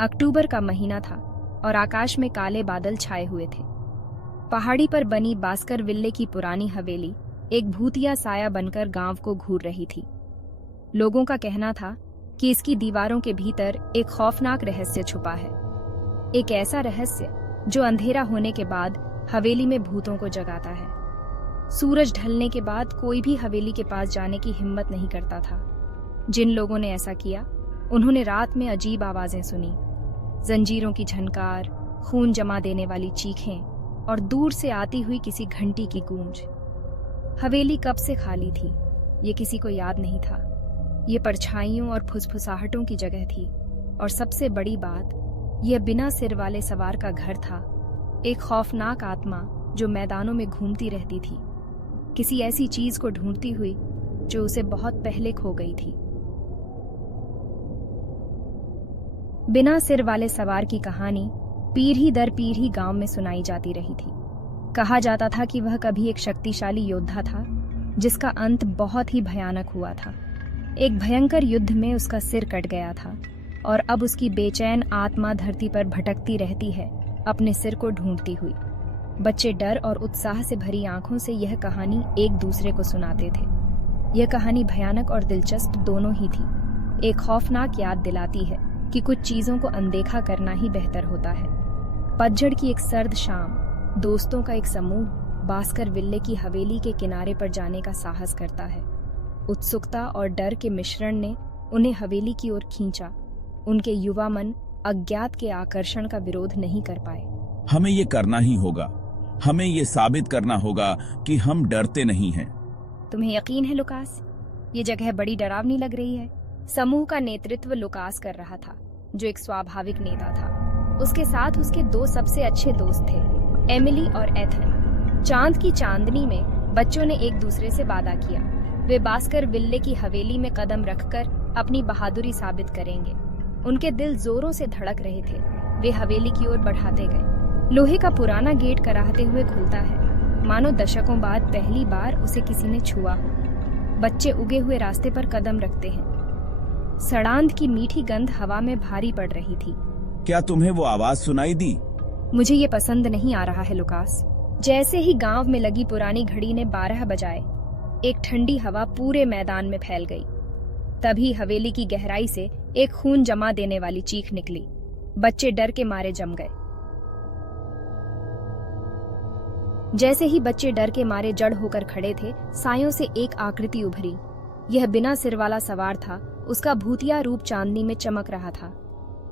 अक्टूबर का महीना था और आकाश में काले बादल छाए हुए थे। पहाड़ी पर बनी बास्कर विल्ले की पुरानी हवेली एक भूतिया साया बनकर गांव को घूर रही थी। लोगों का कहना था कि इसकी दीवारों के भीतर एक खौफनाक रहस्य छुपा है, एक ऐसा रहस्य जो अंधेरा होने के बाद हवेली में भूतों को जगाता है। सूरज ढलने के बाद कोई भी हवेली के पास जाने की हिम्मत नहीं करता था। जिन लोगों ने ऐसा किया, उन्होंने रात में अजीब आवाजें सुनी, जंजीरों की झनकार, खून जमा देने वाली चीखें और दूर से आती हुई किसी घंटी की गूंज। हवेली कब से खाली थी, ये किसी को याद नहीं था। ये परछाइयों और फुसफुसाहटों की जगह थी, और सबसे बड़ी बात, यह बिना सिर वाले सवार का घर था, एक खौफनाक आत्मा जो मैदानों में घूमती रहती थी, किसी ऐसी चीज को ढूंढती हुई जो उसे बहुत पहले खो गई थी। बिना सिर वाले सवार की कहानी पीढ़ी दर पीढ़ी गांव में सुनाई जाती रही थी। कहा जाता था कि वह कभी एक शक्तिशाली योद्धा था जिसका अंत बहुत ही भयानक हुआ था। एक भयंकर युद्ध में उसका सिर कट गया था और अब उसकी बेचैन आत्मा धरती पर भटकती रहती है, अपने सिर को ढूंढती हुई। बच्चे डर और उत्साह से भरी आंखों से यह कहानी एक दूसरे को सुनाते थे। यह कहानी भयानक और दिलचस्प दोनों ही थी। एक खौफनाक याद दिलाती है कि कुछ चीजों को अनदेखा करना ही बेहतर होता है। पतझड़ की एक सर्द शाम, दोस्तों का एक समूह बास्कर विल्ले की हवेली के किनारे पर जाने का साहस करता है। उत्सुकता और डर के मिश्रण ने उन्हें हवेली की ओर खींचा। उनके युवा मन अज्ञात के आकर्षण का विरोध नहीं कर पाए। हमें ये करना ही होगा, हमें ये साबित करना होगा कि हम डरते नहीं हैं। तुम्हें यकीन है लुकास, ये जगह बड़ी डरावनी लग रही है। समूह का नेतृत्व लुकास कर रहा था, जो एक स्वाभाविक नेता था। उसके साथ उसके दो सबसे अच्छे दोस्त थे, एमिली और एथन। चांद की चांदनी में बच्चों ने एक दूसरे से वादा किया, वे बास्कर विल्ले की हवेली में कदम रखकर अपनी बहादुरी साबित करेंगे। उनके दिल जोरों से धड़क रहे थे। वे हवेली की ओर बढ़ाते गए। लोहे का पुराना गेट कराहते हुए खुलता है, मानो दशकों बाद पहली बार उसे किसी ने छुआ हो। बच्चे उगे हुए रास्ते पर कदम रखते हैं। सड़ांध की मीठी गंध हवा में भारी पड़ रही थी। क्या तुम्हें वो आवाज सुनाई दी? मुझे ये पसंद नहीं आ रहा है लुकास। जैसे ही गांव में लगी पुरानी घड़ी ने 12 बजाए, एक ठंडी हवा पूरे मैदान में फैल गई। तभी हवेली की गहराई से एक खून जमा देने वाली चीख निकली। बच्चे डर के मारे जम गए। जैसे ही बच्चे डर के मारे जड़ होकर खड़े थे, सायों से एक आकृति उभरी। यह बिना सिर वाला सवार था। उसका भूतिया रूप चांदनी में चमक रहा था।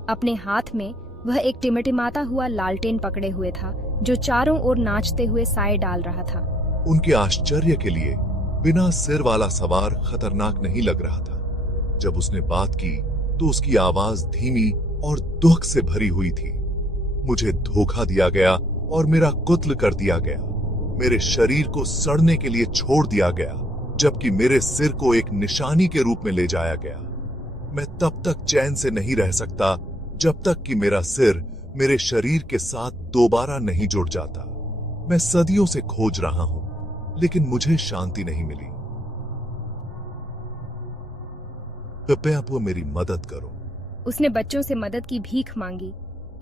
अपने हाथ में वह एक टिमटिमाता हुआ लालटेन पकड़े हुए था, जो चारों ओर नाचते हुए साए डाल रहा था। उनके आश्चर्य के लिए बिना सिर वाला सवार खतरनाक नहीं लग रहा था। जब उसने बात की तो उसकी आवाज धीमी और दुख से भरी हुई थी। मुझे धोखा दिया गया और मेरा कुत्ल कर दिया गया। मेरे शरीर को सड़ने के लिए छोड़ दिया गया, जबकि मेरे सिर को एक निशानी के रूप में ले जाया गया। मैं तब तक चैन से नहीं रह सकता जब तक कि मेरा सिर मेरे शरीर के साथ दोबारा नहीं जुड़ जाता। मैं सदियों से खोज रहा हूं, लेकिन मुझे शांति नहीं मिली। कृपया आप मेरी मदद करो। उसने बच्चों से मदद की भीख मांगी।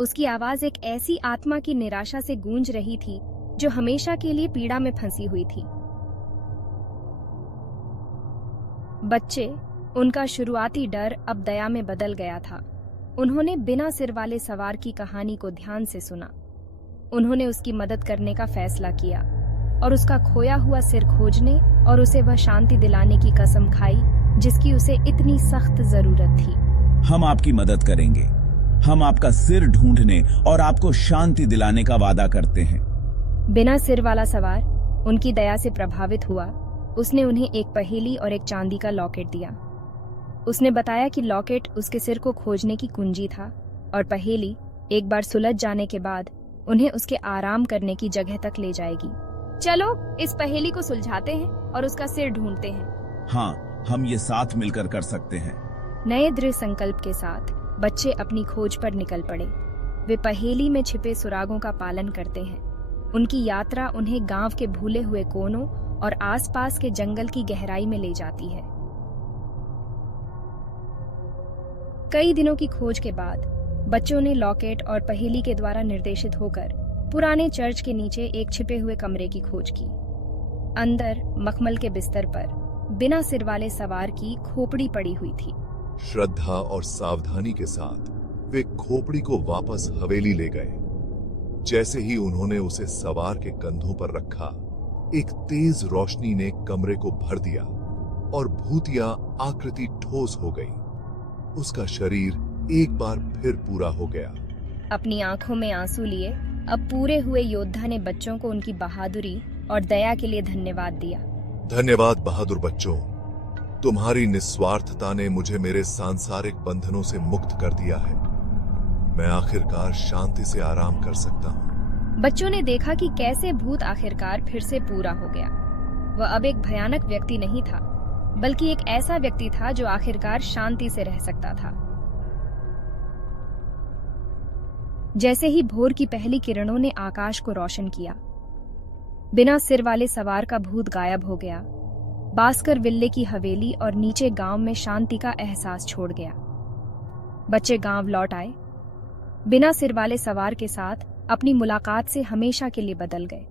उसकी आवाज एक ऐसी आत्मा की निराशा से गूंज रही थी जो हमेशा के लिए पीड़ा में फंसी हुई थी। बच्चे, उनका शुरुआती डर अब दया में बदल गया था। उन्होंने बिना सिर वाले सवार की कहानी को ध्यान से सुना। उन्होंने उसकी मदद करने का फैसला किया और उसका खोया हुआ सिर खोजने और उसे वह शांति दिलाने की कसम खाई जिसकी उसे इतनी सख्त जरूरत थी। हम आपकी मदद करेंगे। हम आपका सिर ढूंढने और आपको शांति दिलाने का वादा करते हैं। बिना सिर वाला सवार उनकी दया से प्रभावित हुआ। उसने उन्हें एक पहेली और एक चांदी का लॉकेट दिया। उसने बताया कि लॉकेट उसके सिर को खोजने की कुंजी था और पहेली एक बार सुलझ जाने के बाद उन्हें उसके आराम करने की जगह तक ले जाएगी। चलो इस पहेली को सुलझाते हैं और उसका सिर ढूंढते हैं। हाँ, हम ये साथ मिलकर कर सकते हैं। नए दृढ़ संकल्प के साथ बच्चे अपनी खोज पर निकल पड़े। वे पहेली में छिपे सुरागों का पालन करते हैं। उनकी यात्रा उन्हें गांव के भूले हुए कोनों और आसपास के जंगल की गहराई में ले जाती है। कई दिनों की खोज के बाद बच्चों ने लॉकेट और पहेली के द्वारा निर्देशित होकर पुराने चर्च के नीचे एक छिपे हुए कमरे की खोज की। अंदर मखमल के बिस्तर पर बिना सिर वाले सवार की खोपड़ी पड़ी हुई थी। श्रद्धा और सावधानी के साथ वे खोपड़ी को वापस हवेली ले गए। जैसे ही उन्होंने उसे सवार के कंधों पर रखा, एक तेज रोशनी ने कमरे को भर दिया और भूतिया आकृति ठोस हो गई। उसका शरीर एक बार फिर पूरा हो गया। अपनी आंखों में आंसू लिए अब पूरे हुए योद्धा ने बच्चों को उनकी बहादुरी और दया के लिए धन्यवाद दिया। धन्यवाद बहादुर बच्चों, तुम्हारी निस्वार्थता ने मुझे मेरे सांसारिक बंधनों से मुक्त कर दिया है। मैं आखिरकार शांति से आराम कर सकता हूँ। बच्चों ने देखा कि कैसे भूत आखिरकार फिर से पूरा हो गया। वह अब एक भयानक व्यक्ति नहीं था, बल्कि एक ऐसा व्यक्ति था जो आखिरकार शांति से रह सकता था। जैसे ही भोर की पहली किरणों ने आकाश को रोशन किया, बिना सिर वाले सवार का भूत गायब हो गया। बास्कर विल्ले की हवेली और नीचे गांव में शांति का एहसास छोड़ गया। बच्चे गांव लौट आए, बिना सिर वाले सवार के साथ अपनी मुलाकात से हमेशा के लिए बदल गए।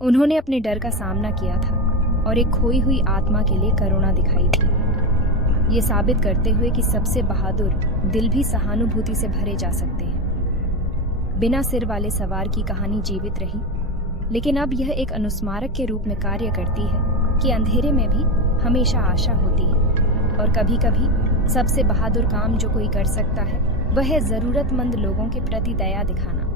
उन्होंने अपने डर का सामना किया था और एक खोई हुई आत्मा के लिए करुणा दिखाई थी, ये साबित करते हुए कि सबसे बहादुर दिल भी सहानुभूति से भरे जा सकते हैं। बिना सिर वाले सवार की कहानी जीवित रही, लेकिन अब यह एक अनुस्मारक के रूप में कार्य करती है कि अंधेरे में भी हमेशा आशा होती है और कभी कभी सबसे बहादुर काम जो कोई कर सकता है वह है जरूरतमंद लोगों के प्रति दया दिखाना।